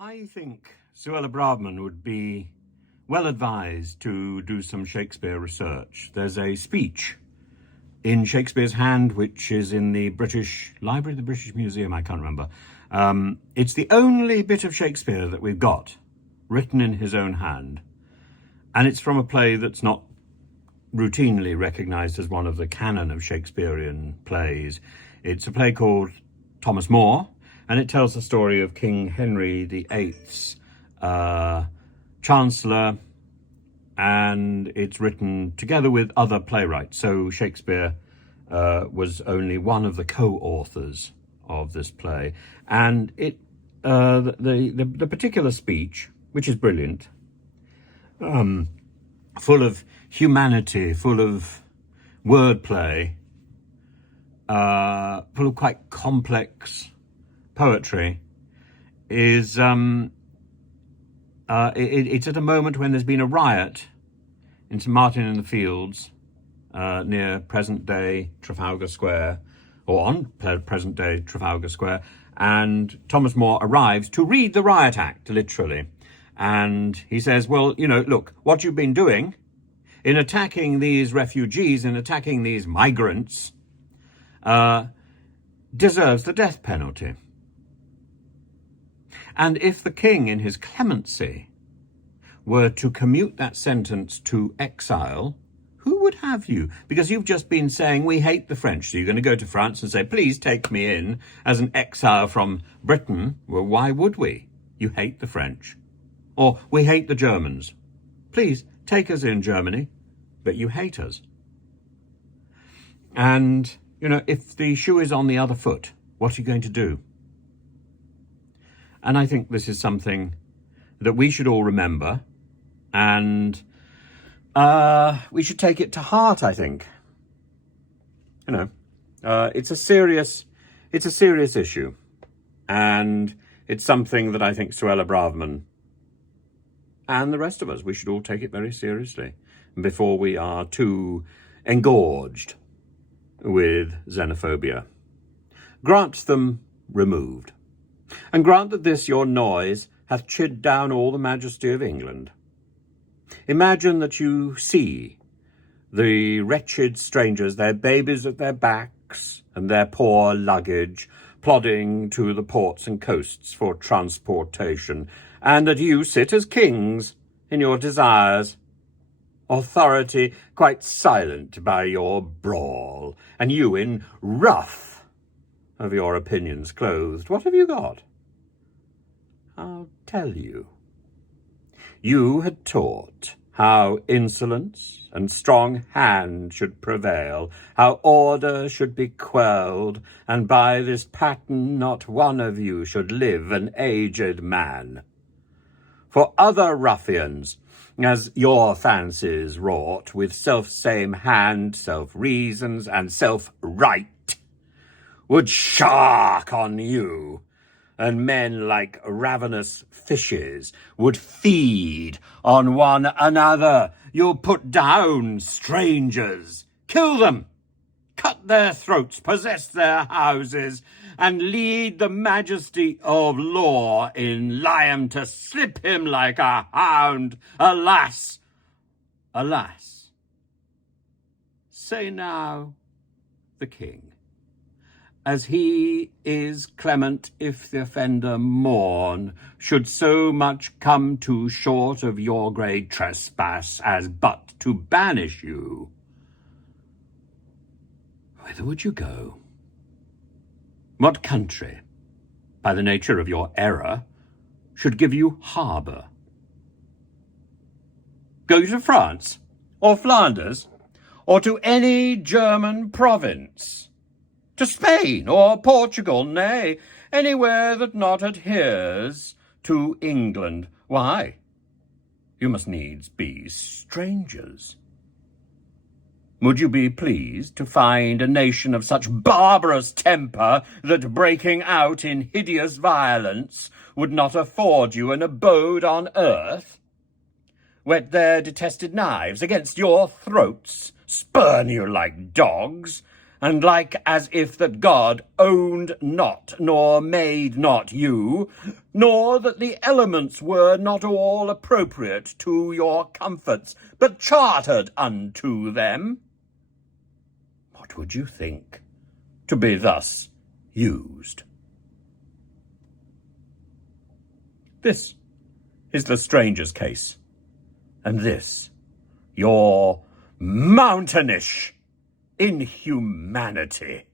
I think Suella Braverman would be well advised to do some Shakespeare research. There's a speech in Shakespeare's hand, which is in the British Library, the British Museum, I can't remember. It's the only bit of Shakespeare that we've got written in his own hand. And it's from a play that's not routinely recognised as one of the canon of Shakespearean plays. It's a play called Thomas More, and it tells the story of King Henry VIII's Chancellor, and it's written together with other playwrights. So Shakespeare was only one of the co-authors of this play. And the particular speech, which is brilliant, full of humanity, full of wordplay, full of quite complex poetry, is it's at a moment when there's been a riot in St Martin in the Fields, near present-day Trafalgar Square, or on present-day Trafalgar Square, and Thomas More arrives to read the riot act, literally. And he says, well, look, what you've been doing in attacking these refugees, in attacking these migrants, deserves the death penalty. And if the king, in his clemency, were to commute that sentence to exile, who would have you? Because you've just been saying, we hate the French. So you're going to go to France and say, please take me in as an exile from Britain. Well, why would we? You hate the French. Or we hate the Germans. Please take us in, Germany, but you hate us. And, if the shoe is on the other foot, what are you going to do? And I think this is something that we should all remember, and we should take it to heart, I think. It's a serious issue, and it's something that I think Suella Braverman and the rest of us, we should all take it very seriously before we are too engorged with xenophobia. Grant them removed. And grant that this your noise hath chid down all the majesty of England. Imagine that you see the wretched strangers, their babies at their backs, and their poor luggage, plodding to the ports and coasts for transportation, and that you sit as kings in your desires, authority quite silent by your brawl, and you in ruff of your opinions clothed. What have you got? I'll tell you. You had taught how insolence and strong hand should prevail, how order should be quelled, and by this pattern not one of you should live an aged man. For other ruffians, as your fancies wrought, with self-same hand, self-reasons, and self-right, would shark on you, and men like ravenous fishes would feed on one another. You'll put down strangers, kill them, cut their throats, possess their houses, and lead the majesty of law in Liam to slip him like a hound. Alas, alas. Say now the king, as he is clement if the offender mourn, should so much come too short of your great trespass as but to banish you. Whither would you go? What country, by the nature of your error, should give you harbour? Go to France, or Flanders, or to any German province? To Spain or Portugal, nay, anywhere that not adheres to England. Why? You must needs be strangers. Would you be pleased to find a nation of such barbarous temper that breaking out in hideous violence would not afford you an abode on earth? Whet their detested knives against your throats, spurn you like dogs, and like as if that God owned not, nor made not you, nor that the elements were not all appropriate to your comforts, but chartered unto them? What would you think to be thus used? This is the stranger's case, and this your mountainish inhumanity.